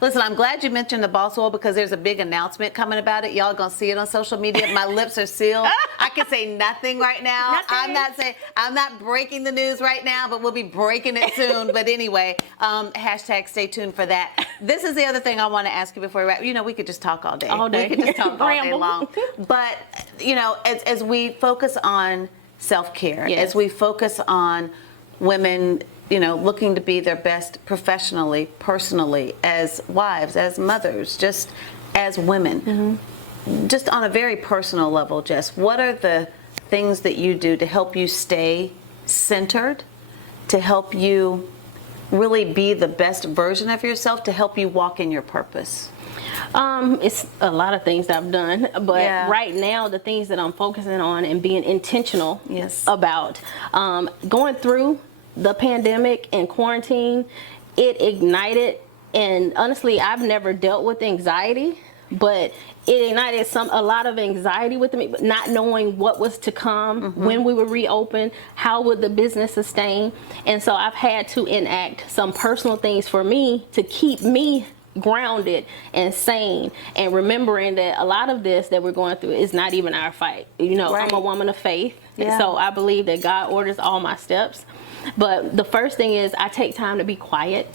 Listen, I'm glad you mentioned the boss oil because there's a big announcement coming about it. Y'all gonna see it on social media. My lips are sealed. I can say nothing right now. I'm not breaking the news right now, but we'll be breaking it soon. But anyway, hashtag stay tuned for that. This is the other thing I want to ask you before we wrap. You know, we could just talk all day. All day. We could just talk all day long. But you know, as we focus on self-care, Yes. as we focus on women, you know, looking to be their best professionally, personally, as wives, as mothers, just as women, just on a very personal level, Jess, what are the things that you do to help you stay centered, to help you really be the best version of yourself, to help you walk in your purpose? It's a lot of things that I've done, but right now the things that I'm focusing on and being intentional about, going through the pandemic and quarantine, it ignited, and honestly, I've never dealt with anxiety, but it ignited a lot of anxiety with me, but not knowing what was to come, when we would reopen, how would the business sustain, and so I've had to enact some personal things for me to keep me grounded and sane, and remembering that a lot of this that we're going through is not even our fight. You know, I'm a woman of faith, so I believe that God orders all my steps. But the first thing is I take time to be quiet.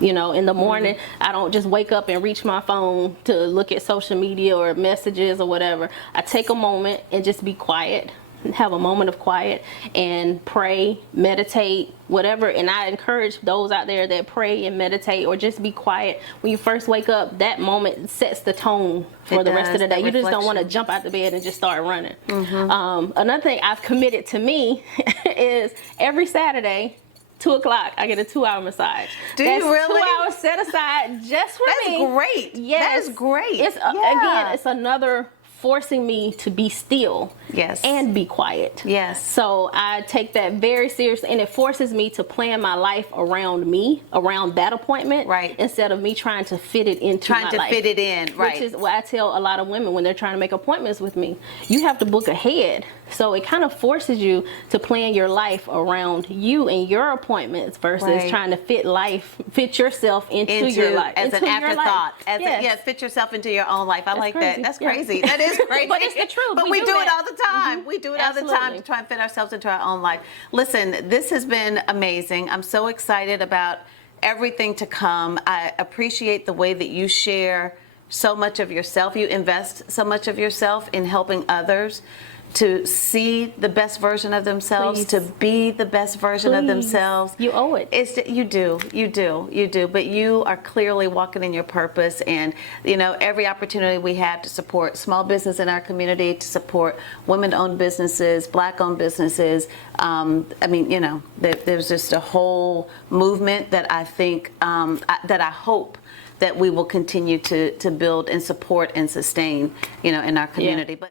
You know, in the morning, I don't just wake up and reach my phone to look at social media or messages or whatever. I take a moment and just be quiet, have a moment of quiet and pray, meditate, whatever. And I encourage those out there that pray and meditate or just be quiet. When you first wake up, that moment sets the tone for the rest of the day. You just don't want to jump out the bed and just start running. Another thing I've committed to me is every Saturday, 2 o'clock, I get a 2-hour massage. Do you really? 2 hours set aside just for me. That's great. Yes. That is great. It's again, it's another forcing me to be still and be quiet. So I take that very seriously, and it forces me to plan my life around me, around that appointment, instead of me trying to fit it into my life. Trying to fit it in, Which is what I tell a lot of women when they're trying to make appointments with me. You have to book ahead. So it kind of forces you to plan your life around you and your appointments versus trying to fit yourself into your life. As an afterthought. Fit yourself into your own life. I like that. That's crazy. That is crazy. But it's the truth. But we do it all the time. We do it all the time to try and fit ourselves into our own life. Listen, this has been amazing. I'm so excited about everything to come. I appreciate the way that you share so much of yourself. You invest so much of yourself in helping others to see the best version of themselves, to be the best version of themselves. You owe it. You do. But you are clearly walking in your purpose, and you know, every opportunity we have to support small business in our community, to support women-owned businesses, Black-owned businesses. I mean, you know, there's just a whole movement that I think, that I hope that we will continue to build and support and sustain, you know, in our community. But